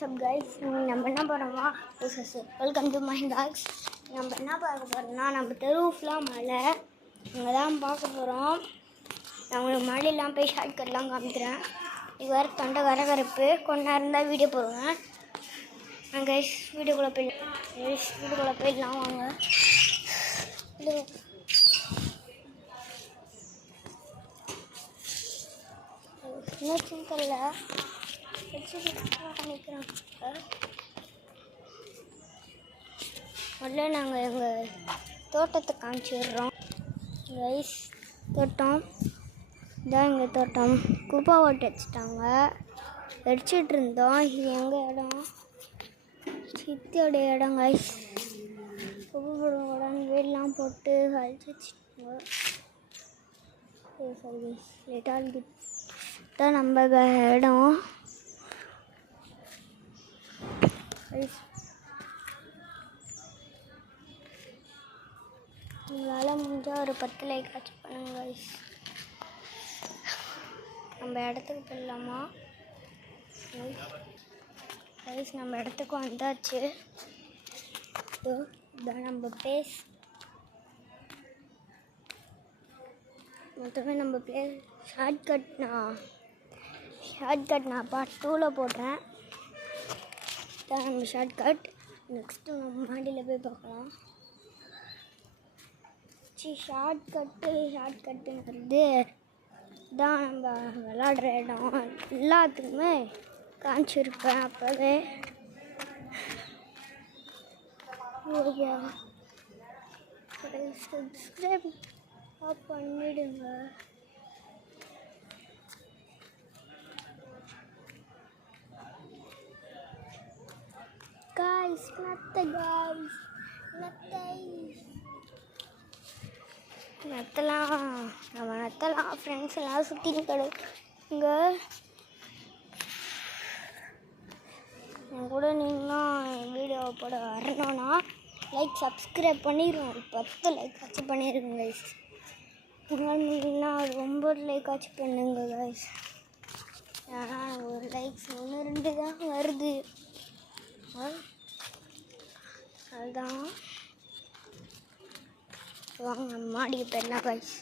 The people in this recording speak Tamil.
வாட்ஸ்அப் கைஸ், நம்ம என்ன பண்ணுறோமா, வெல்கம் டு மை டாக்ஸ். நம்ம என்ன பார்க்க போகிறோம்னா, நம்ம தெரு ஃபுல்லாக மழை, அங்கே தான் பார்க்க போகிறோம். நான் உங்களுக்கு மழையெல்லாம் போய் ஷார்ட் கட்லாம் காமிக்கிறேன். இது வேறு தொண்டை கரகரப்பு, கொஞ்ச நேரம் தான் வீடியோ போடுவேன். கைஸ் வீடியோக்குள்ளே போயிடலாம் வாங்க. இன்னும் தெரியல முதல்ல நாங்கள் எங்கள் தோட்டத்தை காமிச்சிடுறோம். ரைஸ் தோட்டம் இதான் எங்கள் தோட்டம். குப்பை ஓட்டு வச்சுட்டாங்க, அடிச்சிட்டு இருந்தோம். இது எங்கள் இடம், சித்தியோடைய இடம். கைஸ் குப்பை போடும் உடனே வீடெலாம் போட்டு அழிச்சு வச்சுட்டாங்க. சரி லேட்டாக தான் நம்ம இடம். உங்களால் முடிஞ்சால் ஒரு 10 லைக் ஆச்சு பண்ணுங்க கைஸ். நம்ம இடத்துக்கு போயிடலாமா கைஸ்? நம்ம இடத்துக்கு வந்தாச்சு. இதான் நம்ம பிளேஸ். மொத்தமே நம்ம பிளேஸ் ஷார்ட்கட் நான் பார்ட் 2ல் போடுறேன். இதான் நம்ம ஷார்ட்கட். நெக்ஸ்ட்டு நம்ம மாடியில் போய் பார்க்கலாம். ஷார்ட்கட்டுங்கிறது தான் நம்ம விளாடுற இடம். எல்லாத்துக்குமே காமிச்சிருப்பேன் அப்போவே. சப்ஸ்கிரைப் பண்ணிடுங்க. Guys, நத்தலாம் ஃப்ரெண்ட்ஸ் எல்லாம் சுற்றின்னு கிடக்குங்க. என் கூட நீங்களும் வீடியோ போட வரணும்னா லைக் சப்ஸ்கிரைப் பண்ணிடுவோம். 10 லைக் ஆச்சு பண்ணிடுங்க கைஸ். நீங்கன்னா ரொம்ப லைக் ஆச்சு பண்ணுங்க கைஸ். ஏன்னா ஒரு லைக்ஸ் 1-2 தான் வருது. அதுதான் வாங்க மாடிக்கு போயிடலாம் கைஸ்.